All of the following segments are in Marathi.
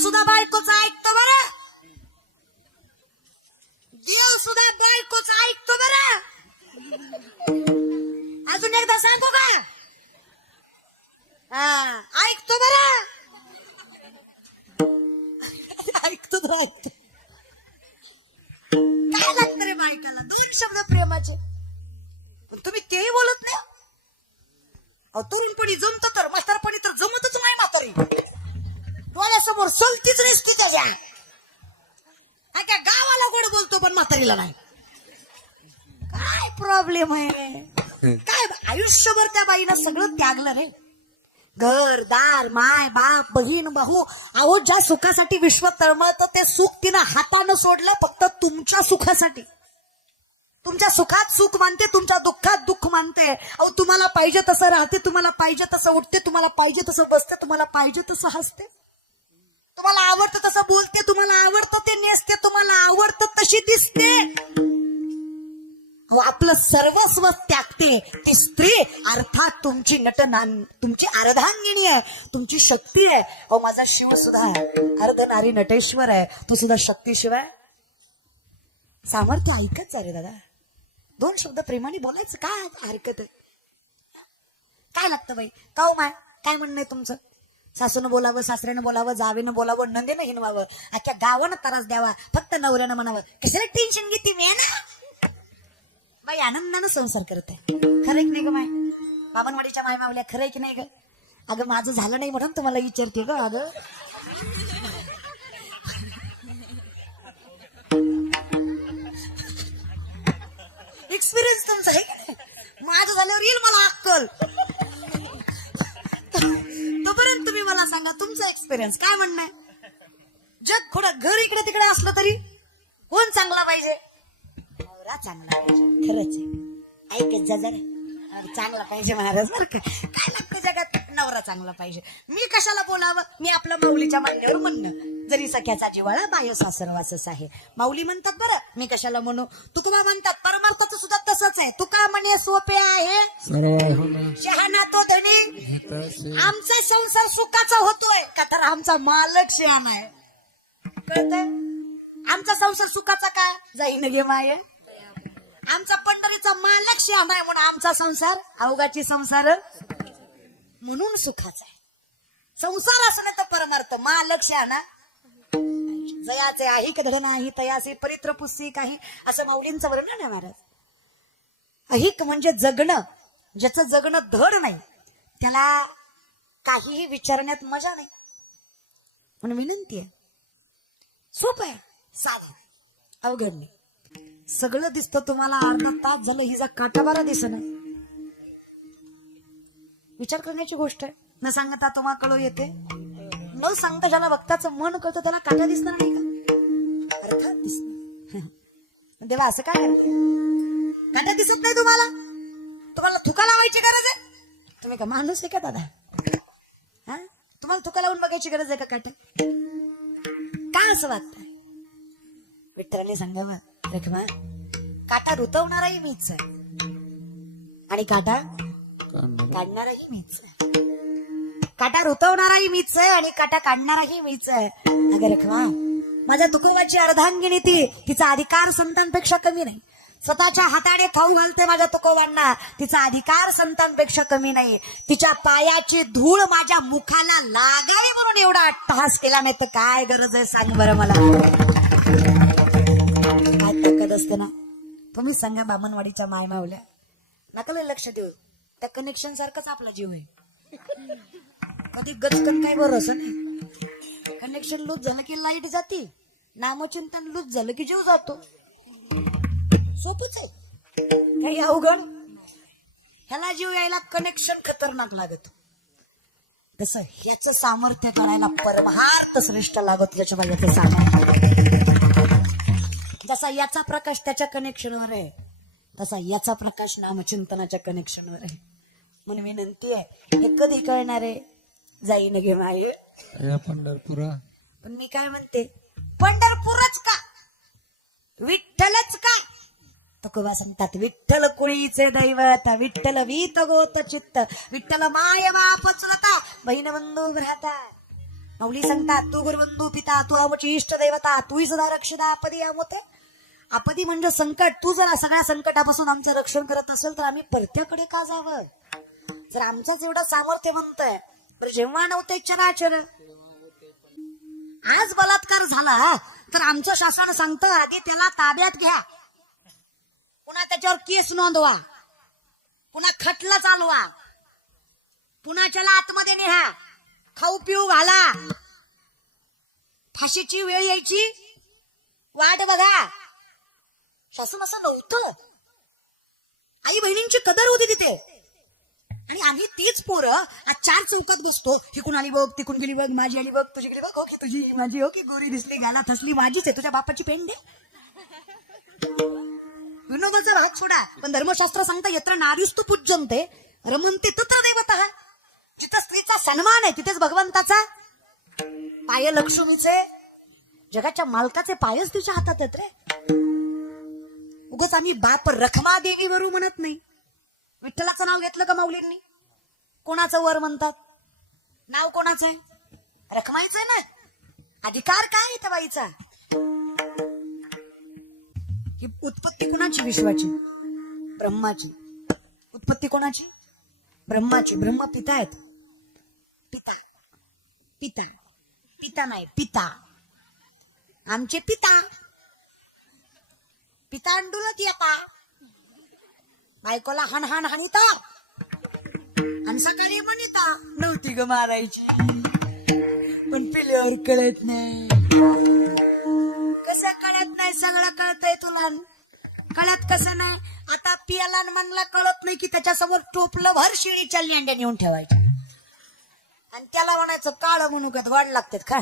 सुद्धा बायकोचं ऐकतो बरं. देव सुद्धा बायकोचं ऐकतो बरं. अजून एकदा सांगू का? हा, ऐकतो बरं. ऐकतो तर ऐकतो. काय लागतं रे बायकाला? 2 शब्द प्रेमाचे. पण तुम्ही तेही बोलत नाही. अहो, तरुणपणी जमत तर, म्हातारपणी तर जमतच नाही. म्हातारी डोळ्यासमोर सलतीच नसती त्याच्या. काय गावाला गोड बोलतो पण म्हातारीला नाही. काय प्रॉब्लेम आहे? काय आयुष्यभर त्या बाईनं सगळं त्यागलं रे. घर दार माय बाप बहीण भाऊ. अहो, ज्या सुखासाठी विश्व तळमळतं ते सुख तिनं हातानं सोडलं फक्त तुमच्या सुखासाठी. तुमच्या सुखात सुख मानते, तुमच्या दुःखात दुःख मानते. अहो, तुम्हाला पाहिजे तसं राहते, तुम्हाला पाहिजे तसं उठते, तुम्हाला पाहिजे तसं बसते, तुम्हाला पाहिजे तसं हसते, तुम्हाला आवडतं तसं बोलते, तुम्हाला आवडतं ते नेसते, तुम्हाला आवडतं तशी दिसते. आपलं सर्वस्व त्यागते ती स्त्री, अर्थात तुमची तुमची अर्धांगिनी आहे, तुमची शक्ती आहे. अहो, माझा शिव सुद्धा अर्ध नारी नटेश्वर आहे. तो सुद्धा शक्तीशिवाय सामर्थ्य ऐकत रे दादा. 2 शब्द प्रेमाने बोलायचं काय हरकत आहे? काय लागतं बाई? का हो माय, काय म्हणणं आहे तुमचं? सासूनं बोलावं, सासऱ्यानं बोलावं, जावेनं बोलावं, नंदीनं हिनवावं, अख्ख्या गावानं त्रास द्यावा, फक्त नवऱ्यानं म्हणावं कशाला टेन्शन घेते मी ना. बाई आनंदानं संसार करते. खरं की नाही ग माय? बामणवाडीच्या माय मावल्या, खरंय की नाही ग? अगं, माझं झालं नाही म्हणून तुम्हाला विचारते ग. अगं, एक्सपिरियन्स तुमचा आहे का? माझं झाल्यावर येईल मला अक्कल. तोपर्यंत तुम्ही मला सांगा तुमचा एक्सपिरियन्स काय म्हणणं आहे? जग थोडं घर इकडे तिकडे असलं तरी कोण चांगला पाहिजे? नवरा चांगला पाहिजे. खरंच आहे. ऐकत जा जरा. चांगला पाहिजे महाराज बरं का. काय लागतं जगात? नवरा चांगला पाहिजे. मी कशाला बोलावं? मी आपल्या माऊलीच्या मांडीवर म्हणणं, जरी सख्याचा जिवाळा बाह्य सासरवासच आहे. माऊली म्हणतात बरं, मी कशाला म्हणू. तुकोबा म्हणतात परमार्थाचं सुद्धा तसंच आहे. तुका म्हणे सोपे आहे शहाणा तो धनी. आमचा संसार सुखाचा होतोय का तर आमचा मालक शहाणा आहे. कळतंय? आमचा संसार सुखाचा का जाईन गे माये. आमचा पंढरीचा मालक शहाणा आहे म्हणून आमचा संसार अवघाची संसार म्हणून सुखाचा आहे. संसार असं नाही तर परमार्थ. मालक शहाणा जयाचे अहिक धड नाही तयाचे परित्र पुस्सी काही, असं माऊलींचं वर्णन आहे महाराज. अहिक म्हणजे जगणं. ज्याचं जगणं धड नाही त्याला काहीही विचारण्यात मजा नाही. म्हणून विनंती आहे, सोपं आहे, साधं, अवघड नाही. सगळं दिसतं तुम्हाला. अर्धा तास झालं हिचा काटाबारा दिसत नाही. विचार करण्याची गोष्ट आहे. न सांगता तुम्हा कळू येते, न सांगता ज्याला भक्ताचं मन कळतं त्याला काटा दिसणार नाही का? अर्थात दिसणार. देवा असं काय काटा दिसत नाही तुम्हाला? तुम्हाला थुका लावायची गरज आहे? तुम्ही का माणूस आहे का दादा? हा, तुम्हाला थुका लावून बघायची गरज आहे का काटा? काय असं वाटतंय? विठ्ठलाने सांगावं, रखमा काटा रुतवणाराही मीच आहे आणि काटा काढणाराही मीच आहे. काटा रुतवणाराही मीच आहे आणि काटा काढणाराही मीच आहे. अगं रखमा, माझ्या तुकोबाची अर्धांगिनी ती, तिचा अधिकार संतांपेक्षा कमी नाही. स्वतःच्या हाताने खाऊ घालते माझ्या तुकोबांना, तिचा अधिकार संतांपेक्षा कमी नाही. तिच्या पायाची धूळ माझ्या मुखाला लागावी म्हणून एवढा अट्टहास केला, नाही तर काय गरज आहे सांग बरं मला. काय ताकद असते ना. तुम्ही सांगा बामणवाडीच्या माय मावल्या, नका लक्ष देऊ. त्या कनेक्शन सारखंच आपला जीव आहे. कधी गचकन काय भरोसा नाही. कनेक्शन लूज झालं की लाईट जाते, नामचिंतन लूज झालं की जीव जातो. सोपच आहे, काही अवघड. ह्याला जीव यायला कनेक्शन खतरनाक लागत, तसं ह्याचं सामर्थ्य करायला परमार्थ श्रेष्ठ लागत. याच्या बाजूचं सामर्थ्य जसा याचा प्रकाश त्याच्या कनेक्शनवर आहे, तसा याचा प्रकाश नामचिंतनाच्या कनेक्शनवर आहे. म्हणून विनंती आहे, हे कधी कळणार आहे? जाईन घे माये पंढरपुरा. पण मी काय म्हणते, पंढरपूरच का, विठ्ठलच का? तुकोबा सांगतात, विठ्ठल कुळीचे दैवत, विठ्ठल वीत गोत चित्त, विठ्ठल माय बाप चुलता, बहीण बंधू भ्राता. माऊली सांगतात तू गुरुबंधू पिता तू आमची इष्ट देवता तूही सदा रक्षिता आपदी आमोते. आपदी म्हणजे संकट. तू जर सगळ्या संकटापासून आमचं रक्षण करत असेल तर आम्ही परत्याकडे का जावं. जर आमच्याच एवढं सामर्थ्यवंत आहे तर जेव्हा नव्हते चराचर. आज बलात्कार झाला तर आमचं शासन सांगतं आधी त्याला ताब्यात घ्या, पुन्हा त्याच्यावर केस नोंदवा, पुन्हा खटला चालवा, पुन्हा त्याला आतमध्ये न्या, खाऊ पिऊ घाला, फाशीची वेळ यायची वाट बघा. शासन असं नव्हतं. आई बहिणींची कदर होती तिथे. आणि आम्ही तीच पोरं आज चार चौकात बसतो. ही कुणाली बघ, ती कुण गेली बघ, माझी आली बघ, तुझी गेली बघ, हो की तुझी, माझी, हो की गोरी दिसली, गाला थसली, माझीच आहे, तुझ्या बापाची पेंड आहे. विनोदाचा भाग सोडा, पण धर्मशास्त्र सांगता यत्र नारीस्तु पूज्यन्ते रमन्ते तत्र देवतः. जिथं स्त्रीचा सन्मान आहे तिथेच भगवंताचा. पाय लक्ष्मीचे, जगाच्या मालकाचे पायच तिच्या हातात आहेत रे. उगाच आम्ही बाप रखमा देवी वरू म्हणत नाही. विठ्ठलाचं नाव घेतलं का माऊलींनी? कोणाचं वर म्हणतात? नाव कोणाचं आहे? रखमाईचं आहे ना. अधिकार काय त्या बाईचा? ही उत्पत्ती कोणाची? विश्वाची, ब्रह्माची. उत्पत्ती कोणाची? ब्रह्माची. ब्रह्म पिता आहेत. पिता पिता पिता नाही पिता. आमचे पिता पिता अंडुलत येता, बायकोला हाण हाण हाणिता आणि सकाळी म्हणिता नव्हती ग मारायची, पण पिल्यावर कळत नाही. कसं कळत नाही? सगळं कळतंय तुला. कळत कसं नाही? आता पियाला म्हणला कळत नाही की त्याच्यासमोर टोपलं भर शिळीच्या लेंड्या नेऊन ठेवायच्या आणि त्याला म्हणायचं काळ म्हणू का वाढ लागतात का?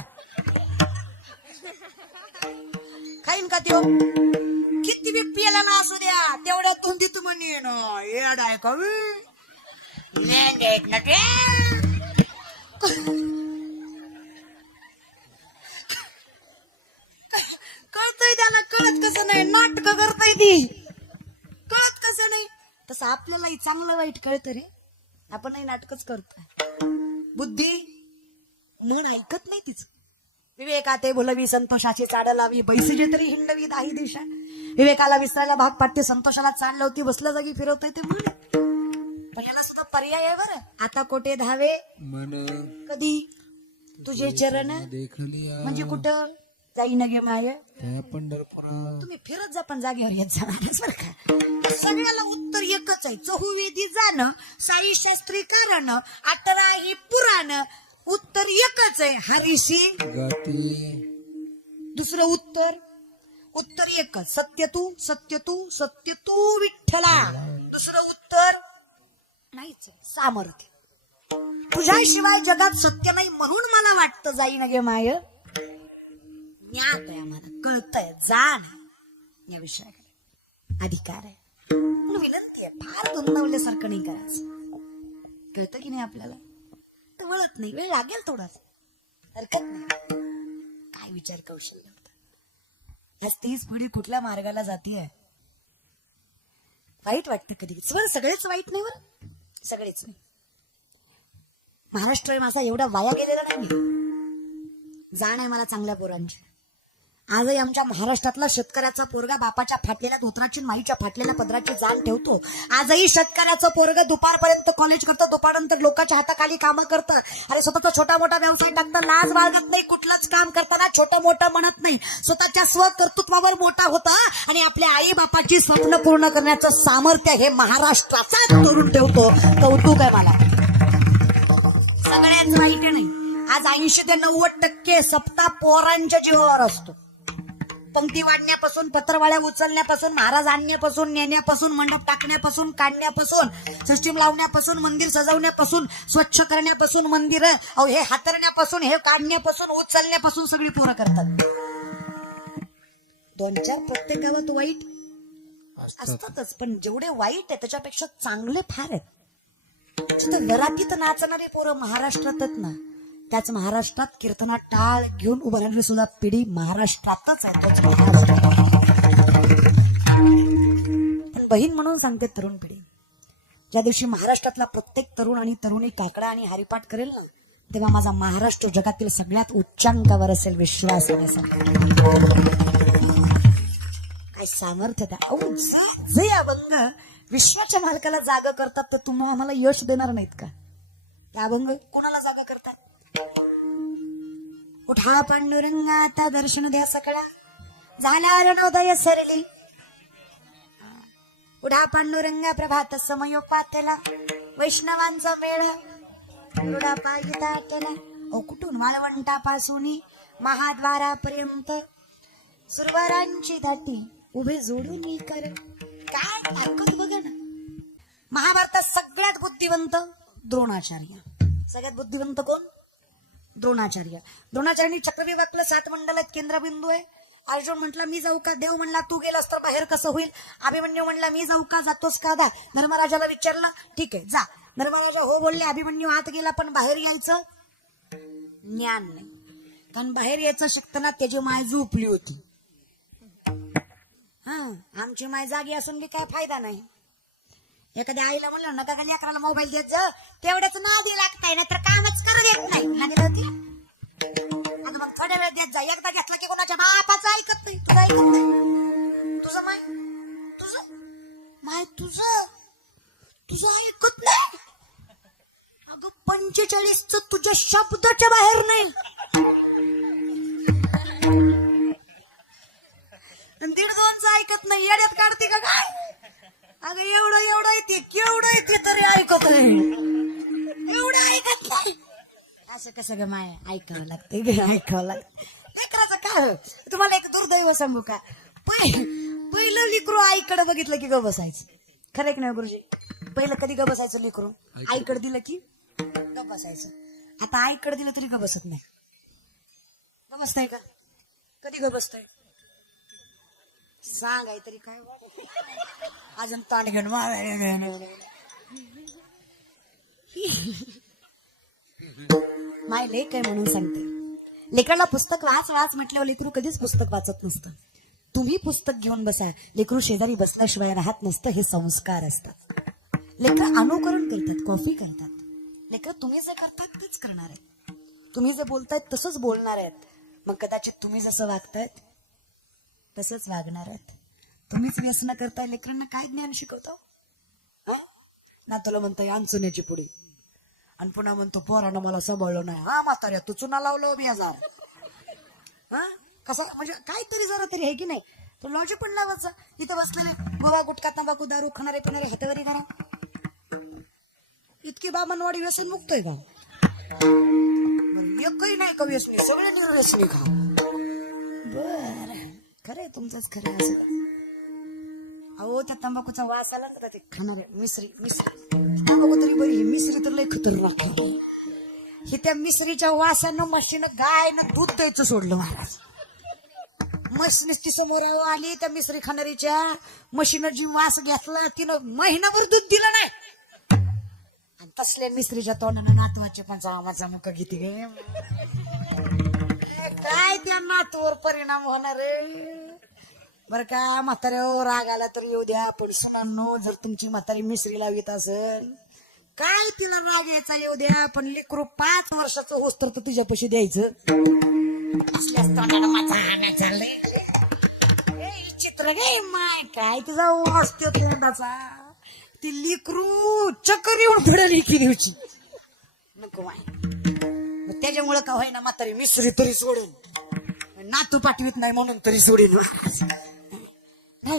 खाईन का त्यो? किती बी पियाला ना असू द्या तेवढ्या तोंडी तू म्हणे येड आहे का लेंड्या आहेत ना ते. कळतंय त्याला. कळत कसं नाही? नाटक करताय ती. कळत कसं नाही? तसं आपल्यालाही चांगलं वाईट कळतं रे. आपणही नाटकच करतो. बुद्धी मन ऐकत नाही तिचं. विवेकाते बोलवी संतोषाची चाड लावी, बैसजे तरी हिंडवी दाही दिशा. विवेकाला विसरायला भाग पाडते, संतोषाला चाल लावती, बसल्या जागी फिरवता ते म्हण. पण याला सुद्धा पर्याय आहे बरं. आता कोठे धावे मन कधी तुझे चरण म्हणजे कुठं जाईन गे माय पंढरपुरात. तुम्ही फिरत जा पण जागेवर येत जाणारच बरं का. सगळ्याला उत्तर एकच आहे. चहुवेदी जाणं, साई शास्त्री कारण, 18 ही पुराण. उत्तर एकच आहे. हरीशी दुसरं उत्तर एकच. सत्य तू सत्य तू सत्य तू विठ्ठला. दुसरं उत्तर नाहीच. सामर्थ्य तुझ्याशिवाय जगात सत्य नाही म्हणून मला वाटतं जाईन गे माय. ज्ञात आहे आम्हाला, कळतंय, जाण या विषयाकडे अधिकार आहे. म्हणून विनंती आहे, फार दुर्नवल्यासारखं नाही करायचं. कळतं की नाही आपल्याला? तर वळत नाही, वेळ लागेल थोडाच, हरकत नाही. काय विचार कौशल्य होतं. आज तीच पुढे कुठल्या मार्गाला जातीये. वाईट वाटतं कधी. सगळेच वाईट नाही बरं, सगळेच नाही. महाराष्ट्र माझा एवढा वाया गेलेला नाही. जाण आहे मला चांगल्या पोरांची. आजही आमच्या महाराष्ट्रातला शेतकऱ्याचा पोरगा बापाच्या फाटलेल्या धोत्राची, माईच्या फाटलेल्या पदराची जाण ठेवतो. आजही शेतकऱ्याचं पोरगा दुपारपर्यंत कॉलेज करतं, दुपारनंतर लोकांच्या हाताखाली कामं करतं. अरे स्वतःचा छोटा मोठा व्यवसाय टाकतं, लाज बाळगत नाही. कुठलंच काम करताना छोटं मोठं म्हणत नाही. स्वतःच्या स्वकर्तृत्वावर मोठा होता आणि आपल्या आई बापाची स्वप्न पूर्ण करण्याचं सामर्थ्य हे महाराष्ट्राचा तरुण ठेवतो. कौतुक आहे मला. सगळ्याच वाईट नाही. आज 80 ते 90% सप्ताह पोरांच्या जीवावर असतो. पंक्ती वाढण्यापासून, पत्रवाळ्या उचलण्यापासून, महाराज आणण्यापासून, नेण्यापासून, मंडप टाकण्यापासून, काढण्यापासून, सिस्टीम लावण्यापासून, मंदिर सजवण्यापासून, स्वच्छ करण्यापासून, मंदिर हे हातरण्यापासून, हे काढण्यापासून, उचलण्यापासून सगळी पोरं करतात. 2-4 प्रत्येक गावात वाईट असतातच, पण जेवढे वाईट आहे त्याच्यापेक्षा चांगले फार आहेत. वरातीत नाचणारी पोरं महाराष्ट्रातच ना. त्याच महाराष्ट्रात कीर्तनात टाळ घेऊन उभं राहणारी सुद्धा पिढी महाराष्ट्रातच आहे. तोच महाराष्ट्र. पण बहीण म्हणून सांगते तरुण पिढी, ज्या दिवशी महाराष्ट्रातला प्रत्येक तरुण आणि तरुणी काकडा आणि हरिपाठ करेल ना, तेव्हा माझा महाराष्ट्र जगातील सगळ्यात उच्चांकावर असेल विश्वास काय सामर्थ्य त्या जे अभंग विश्वाच्या मालकाला जागा करतात तर तुम्हाला आम्हाला यश देणार नाहीत का? त्या अभंग कोणाला जागा करतात? उठा पांडुरंगा आता दर्शन द्या सकळा झाला अरुणोदय सरली उठा पांडुरंगा प्रभात समयोपातला वैष्णवांचा मेळा रुडा पायितातला कुठून मालवंटापासून महाद्वारापर्यंत सुरवारांची दाटी उभे जोडून कर काय ताकद बघा ना. महाभारतात सगळ्यात बुद्धिवंत द्रोणाचार्य. सगळ्यात बुद्धिवंत कोण? द्रोणाचार्य. द्रोणाचार्यांनी चक्रव्यूह वाकलं 7 मंडलात केंद्रबिंदू आहे. अर्जुन म्हटला मी जाऊ का? देव म्हणला तू गेलास तर बाहेर कसं होईल? अभिमन्यू म्हणला मी जाऊ का? जातोस का? दा. धर्मराजाला विचारलं ठीक आहे जा. धर्मराजा हो बोलले. अभिमन्यू आत गेला पण बाहेर यायचं ज्ञान नाही. कारण बाहेर यायचं शिकताना त्याची माय झोपली होती. आमची माय जागी असून बी काय फायदा नाही. एखाद्या आईला म्हणलं नका खाली अकराला मोबाईल देत जा तेवढ्याच नादी लागताय ना तर कामच करू देत नाही. लागेल होती मग थोड्या वेळ देत जा. एकदा घेतला की कोणाच्या बापाचं ऐकत नाही. तुझं ऐकत नाही. तुझं माय तुझं ऐकत नाही. अगं 45 तुझ्या शब्दाच्या बाहेर नाही. 1.5-2 ऐकत नाही. येड्यात काढते का काय? अगं एवढं येते केवढं येते तरी ऐकत नाही. एवढं ऐकत नाही. असं कसं ग माय ऐकावं लागतं. लेकराचं काय? तुम्हाला एक दुर्दैव सांगू का? पहिलं लिकरू आईकडे बघितलं की ग बसायचं. खरं की नाही गुरुजी? पहिलं कधी ग बसायचं लिकरू? आईकडे दिलं की ग बसायचं. आता आईकडे दिलं तरी ग बसत नाही. ग बसताय का? कधी ग बसताय? सांगाय तरी काय अजून ताण घेऊन माय लेक आहे म्हणून सांगते. लेकराला पुस्तक वाच म्हटल्यावर लेकरू कधीच पुस्तक वाचत नसतं. तुम्ही पुस्तक घेऊन बसा. लेकरू शेजारी बसल्याशिवाय राहत नसतं. हे संस्कार असतात. लेकर अनुकरण करतात. कॉफी करतात. लेकर तुम्ही जे करतात तेच करणार आहेत. तुम्ही जे बोलतायत तसंच बोलणार आहेत. मग कदाचित तुम्ही जसं वागतायत तसंच वागणार आहेत. तुम्हीच व्यसन करताय. लेकरांना काय ज्ञान शिकवतो? ना तुला म्हणताय अंचुण्याची पुढे आणि पुन्हा म्हणतो पोरानं मला सांभाळलं नाही. म्हाताऱ्या तू चुना लावलं मी हजार. कसं म्हणजे काहीतरी जरा तरी आहे की नाही? तो लॉजिक पण लावायचा. इथं बसलेले गोवा गुटखा तंबाखू दारू खाणारे पिणारे हातावरी करा. इतकी बामणवाडी व्यसन मुक्त आहे का? एकही नाही का व्यसनी? सगळे निर्व्यसनी खा. बर खरंय तुमचंच खरं असं. अहो त्या तंबाखूचा वास आला तर ते खाणारे मिसरी तंबाखू तरी बरी. मिसरी तर लय खतरनाक. हे त्या मिसरीच्या वासानं म्हशीनं गायनं दूध द्यायचं सोडलं महाराज. म्हस नुसती समोर आली त्या मिसरी खाणारीच्या. म्हशीनं जी वास घेतला तिनं महिनाभर दूध दिलं नाही. आणि तसल्या मिसरीच्या तोंडानं नातवाचे पण जामाचा मुख घेते. काय त्या नातूवर परिणाम होणार आहे बर का? म्हाताऱ्यावर राग आला तर येऊ द्या. पण सुनांनो जर तुमची म्हातारी मिसरी लावित असेल काय तिला राग यायचा येऊ द्या. पण लेकरू 5 वर्षाचं होस तर तुझ्यापाशी द्यायचं. असल्यास तोंडानं माझा हाना चाललंय. चित्र गे माय काय तुझा वाचतो तोंडाचा. ती लेकरू चक्कर येऊन फिरली की दिवशी नको माय. त्याच्यामुळं का होईना म्हातारी मिसरी तरी सोडेल. नातू पाठवीत नाही म्हणून तरी सोडेल. नाही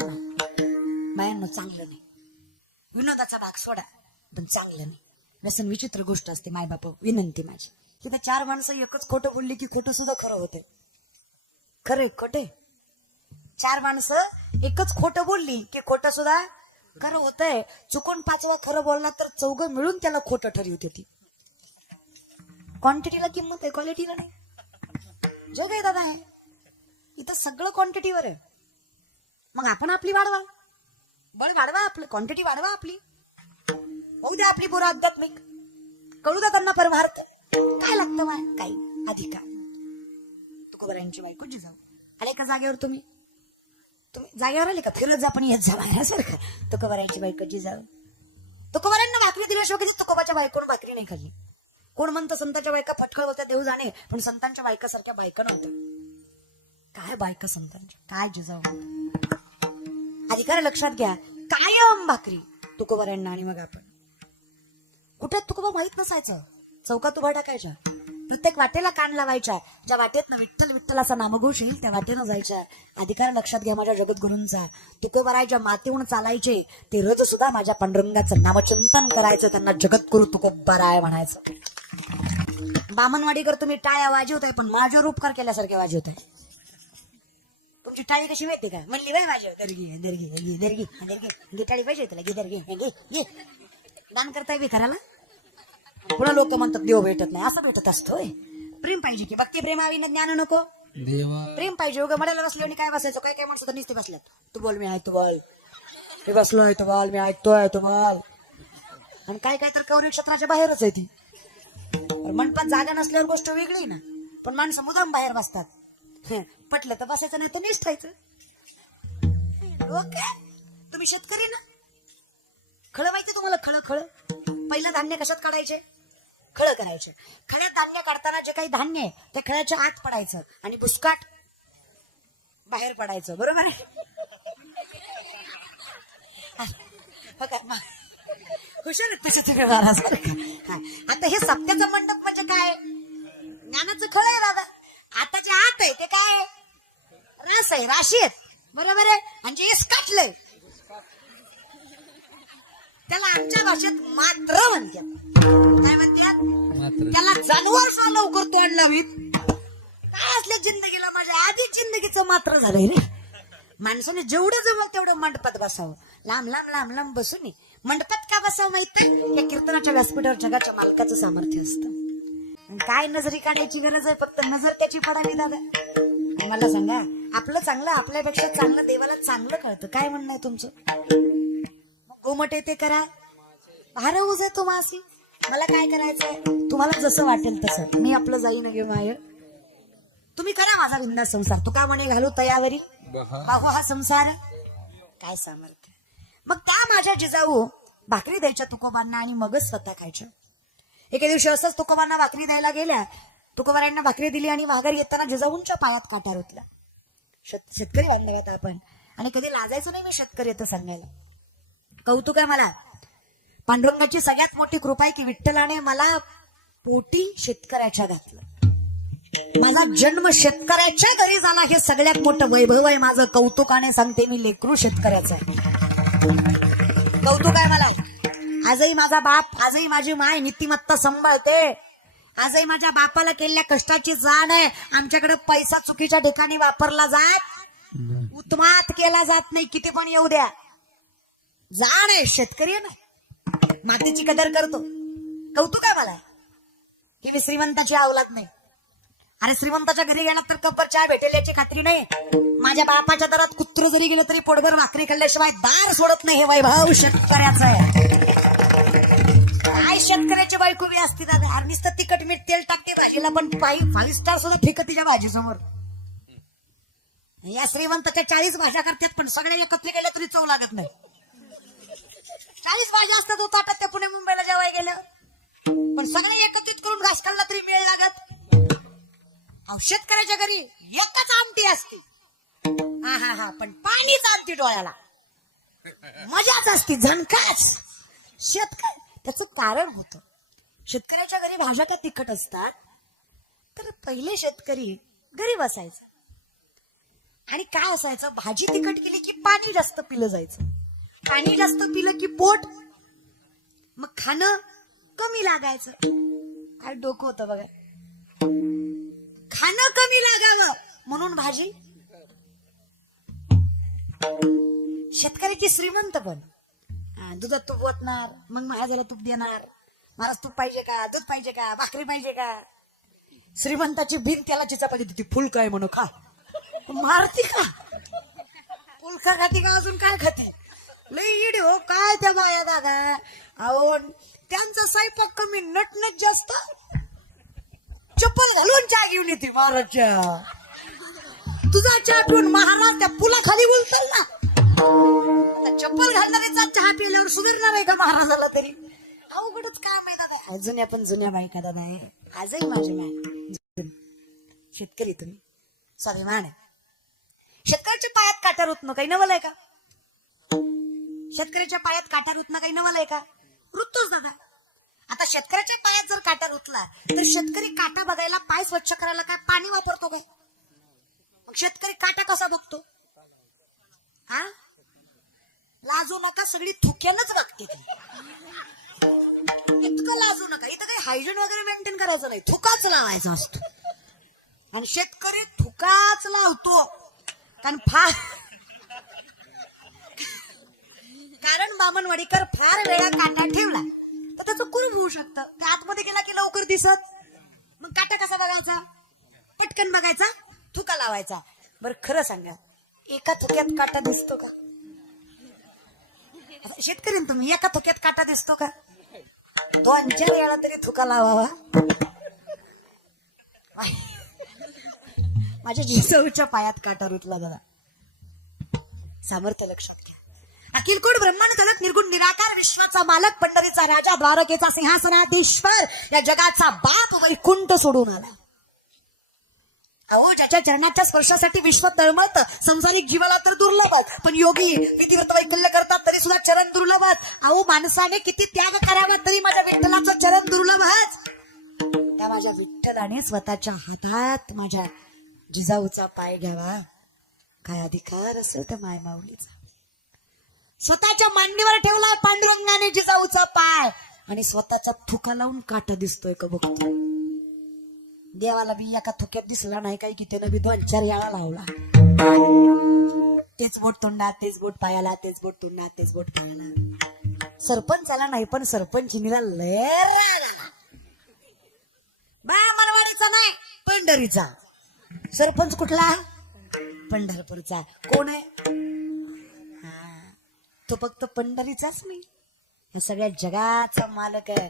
बायांनो चांगलं नाही. विनोदाचा भाग सोडा पण चांगलं नाही. व्यसन विचित्र गोष्ट असते. माय बाप विनंती माझी की त्या 4 माणसं एकच खोटं बोलली की खोटं सुद्धा खरं होते. खरे खोटे 4 माणसं एकच खोटं बोलली की खोटं सुद्धा खरं होतंय. चुकून 5वा खरं बोलला तर 4 मिळून त्याला खोटं ठरवते ती. क्वांटिटीला किंमत आहे क्वालिटीला नाही. जग आहे दादा. इथं सगळं क्वांटिटीवर आहे. मग आपण आपली वाढवा. बळ वाढवा. आपलं क्वांटिटी वाढवा. आपली होऊ द्या. आपली बुरा आध्यात्मिक कळू द्या त्यांना. परमार्थ काय लागतं माय काही अधिकार. तुकोबारायांची बायको जिजाऊ आले का जागेवर? तुम्ही जागेवर आले का? फिरत जा पण येत जा बाहेरसारखं. तुकोबारायांची बायको जिजाऊ. तुकोबारांना भाकरी दिल्याशिवाय कधी तुकोबाच्या बायकोनं भाकरी नाही खाल्ली. कोण म्हणतं संतांच्या बायका फटकळ होत्या देऊ जाणे, पण संतांच्या बायकासारख्या बायका नव्हत्या. काय बायका संतांच्या, काय जिजाऊ. अधिकार लक्षात घ्या, कायम भाकरी तुकोबारांना. आणि मग आपण कुठे तुकोबा माहित नसायचं, चौकात उभा टाकायच्या, प्रत्येक वाटेला कान लावायच्या, ज्या वाटेत विठ्ठल विठ्ठलाचा नामघोष येईल त्या वाटेनं जायच्या. अधिकार लक्षात घ्या माझ्या जगद्गुरूंचा. तुकोबारायच्या मातीहून चालायचे, ते रज सुद्धा माझ्या पांडुरंगाचं नामचिंतन करायचं, त्यांना जगद्गुरु तुकोबाराय म्हणायचं. बामणवाडीकर तुम्ही टाळ्या वाजवताय, पण माझ्यावर उपकार केल्यासारखे वाजवताय. तुमची टाळी कशी माहिती का, म्हणली बाय माझ्या दर्गी दर्गी दर्गी दर्गी टाळी पाहिजे तुला, घे दर्गी दान करताय भिकाराला. पुन्हा लोक म्हणतात देव भेटत नाही, असं भेटत असतोय. प्रेम पाहिजे की, भक्ती प्रेमाविना ज्ञान नको. प्रेम पाहिजे. उगा मडायला बसलो आणि काय बसायचं, काय काय माणसं तर नुसते बसल्यात, तू बोल मी ऐकतो बोल, मी बसलोय तू बोल, मी ऐकतोय तू बोल. आणि काय काय तर कौर क्षेत्राच्या बाहेरच आहे ती. मंडपात जागा नसल्यावर गोष्ट वेगळी ना, पण माणसं मुदाम बाहेर बसतात. पटलं तर बसायचं, नाही तर निष्ठायचं. ओके, तुम्ही शेतकरी ना, खळं माहिती तुम्हाला, खळं खळं पहिलं धान्य कशात काढायचे, खळं करायचे. खळ्यात धान्य काढताना जे काही धान्य आहे ते खळ्याच्या आत पडायचं आणि बुसकाट बाहेर पडायचं, बरोबर आहे. हुशार तसे तुम्ही महाराज. आता हे सत्याचं मंडप म्हणजे काय, ज्ञानाचं खळं आहे दादा. आताच्या आत आहे ते काय, रास आहे, राशी आहेत, बरोबर आहे. म्हणजे हे काटलं त्याला आमच्या भाषेत मात्र म्हणतात. काय म्हणतात त्याला, जानवर सा लवकर तोंड लावीत. काय असल्या जिंदगीला माझ्या आधीच जिंदगीचं मात्र झालंय रे. माणसाने जेवढं जवळ तेवढं मंडपात बसावं, लांब लांब लांब लांब बसून. मंडपात का बसावं माहित आहे, या कीर्तनाच्या व्यासपीठावर जगाच्या मालकाचं सामर्थ्य असतं. काय नजरी काढायची गरज आहे, फक्त नजर त्याची पडावी दादा. मला सांगा, आपलं चांगलं आपल्यापेक्षा चांगलं देवाला चांगलं कळतं. काय म्हणणं आहे तुमचं. गोमट येते करा, हरवूच आहे तुम्हासी, मला काय करायचंय, तुम्हाला जसं वाटेल तसं. मी आपलं जाईन गे माय, तुम्ही करा माझा बिंदास संसार. तू का म्हणे घालू तयावरी बाहू हा संसार. काय सामर्थ्य. मग त्या माझ्या जिजाऊ भाकरी द्यायच्या तुकोबांना आणि मगच स्वतः खायच्या. एके दिवशी असंच तुकोबांना भाकरी द्यायला गेल्या, तुकोबारांना भाकरी दिली आणि माघारी येताना जिजाऊंच्या पायात काटा रुतला. शेतकरी बांधवात आपण, आणि कधी लाजायचं नाही मी शेतकरी येतं सांगायला. कौतुक आहे मला. पांडुरंगाची सगळ्यात मोठी कृपा आहे की विठ्ठलाने मला पोटी शेतकऱ्याच्या घातलं. माझा जन्म शेतकऱ्याच्या घरी झाला, हे सगळ्यात मोठं वैभव आहे माझं. कौतुकाने सांगते मी, लेकरू शेतकऱ्याचं आहे. कौतुक आहे मला. आजही माझा बाप, आजही माझी माय नीतिमत्ता सांभाळते. आजही माझ्या बापाला केलेल्या कष्टाची जाण आहे. आमच्याकडे पैसा चुकीच्या ठिकाणी वापरला जात, उत्मात केला जात नाही, किती पण येऊ द्या. जाण आहे, शेतकरी आहे ना, मातीची कदर करतो. कौतुक आहे मला की मी श्रीमंताची अवलाद नाही. अरे श्रीमंताच्या घरी गेला तर कपर चहा भेटेल याची खात्री नाही. माझ्या बापाच्या दरात कुत्र जरी गेलं तरी पोटभर भाकरी खाल्ल्याशिवाय दार सोडत नाही. हे वैभव शेतकऱ्याचं आहे. काय शेतकऱ्याची बायको बी असते दादा, अरे नुसतं तिखट मीठ तेल टाकते भाजीला, पण 5 स्टार सुद्धा फेकत तिच्या भाजी समोर. या श्रीमंताच्या 40 भाज्या करतात, पण सगळ्या एकत्र गेल्या तरी चव लागत नाही. 40 भाज्या असतात ताटात त्या पुणे मुंबईला जेवाय गेलं, पण सगळे एकत्रित करून घास खाल्ला तरी मेळ लागत. शेतकऱ्याच्या घरी एकच आमटी असते, हा पण पाणीच आमटी डोळ्याला, मजाच असते, झणकाच. शेतकरी त्याचं कारण होतं. शेतकऱ्याच्या घरी भाज्या का तिखट असतात, तर पहिले शेतकरी गरीब असायचा आणि काय असायचं, भाजी तिखट केली की पाणी जास्त पिलं जायचं. पाणी जास्त पिलं की पोट, मग खाणं कमी लागायचं. काय डोकं होतं बघा. खाणं कमी लागावं म्हणून भाजी. शेतकऱ्याची श्रीमंत पण दुधात तूप ओतणार, मग महाराजाला तूप देणार. महाराज तूप पाहिजे का, दूध पाहिजे का, भाकरी पाहिजे का. श्रीमंताची भिन त्याला चिचापाती देते, फुल काय म्हणू खा. मारती का फुल का खाती का, अजून काय खाते. लई इडी हो काय त्या बाया दादा. अहो त्यांचा स्वयंपाक कमी, नटनट जास्त. चप्पल घालून चहा घेऊन येते महाराजच्या. तुझा चहा पिऊन महाराज त्या पुलाखाली बोलताल ना. चप्पल घालणाऱ्याचा चहा पिल्यावर सुधारणार आहे का महाराजाला तरी. अवघडच काम आहे दादा. जुन्या पण जुन्या बायका दादा आहे. आजही माझ्या माय शेतकरी तुम्ही स्वाभिमान आहे. शेतकऱ्याच्या पायात काटा रुतणं काही नवल आहे का? शेतकऱ्याच्या पायात काटा रुतणं काही नवल आहे का? रुततोच दादा. आता शेतकऱ्याच्या पायात जर काटा रुतला तर शेतकरी काटा बघायला, पाय स्वच्छ करायला काय पाणी वापरतो काय? मग शेतकरी काटा कसा बघतो? हा, लाजू नका, सगळी थुक्यानच बघते ती. इतकं लाजू नका. इथं काही हायजीन वगैरे मेंटेन करायचं नाही, थुकाच लावायचा असतो. आणि शेतकरी थुकाच लावतो कारण बामणवाडीकर फार वेळा काटा ठेवला तर त्याचं कुरुम होऊ शकतं. ते आतमध्ये गेला की लवकर दिसत. मग काटा कसा बघायचा? पटकन बघायचा, थुका लावायचा. बरं खरं सांगा, एका थुक्यात काटा दिसतो का? शेतकरी तुम्ही, एका थुक्यात काटा दिसतो का? 2-4 वेळा तरी थुका लावावा. माझ्या जिजाऊच्या पायात काटा रुतला दादा. सामर्थ्य लक्षात घ्या. अखिल कोट ब्रह्मांड जगत निर्गुण निराकार विश्वाचा मालक, पंढरीचा राजा, द्वारकेचा सिंहासनाधीश्वर, या जगाचा बाप वैकुंठ सोडून आला. अहो, ज्याच्या चरणाच्या स्पर्शासाठी विश्व तळमळतं, संसारिक जीवाला तर दुर्लभच, पण योगी विधिव्रत वैकल्य करतात तरी सुद्धा चरण दुर्लभच. अहो, माणसाने किती त्याग करावा तरी माझ्या विठ्ठलाचं चरण दुर्लभच. त्या माझ्या विठ्ठलाने स्वतःच्या हातात माझ्या जिजाऊचा पाय घ्यावा. काय अधिकार असेल त्या माय माऊलीचा. स्वतःच्या मांडीवर ठेवलाय पांडुरंगाने जिजाऊचा पाय आणि स्वतःचा थुका लावून काटा दिसतोय का बघतो. देवाला बी एका थुक्यात दिसला नाही काही की त्यानं बी 2-4 वेळा लावला. तेच बोट तोंडात, तेच बोट पायाला, तेच बोट तोंडात, तेच बोट पायाला. सरपंचाला नाही पण सरपंचिनीला लय मनवाडीचा नाही, पंढरीचा. सरपंच कुठला? पंढरपूरचा. कोण आहे? तो फक्त पंढरीचाच नाही, या सगळ्या जगाचा मालक आहे.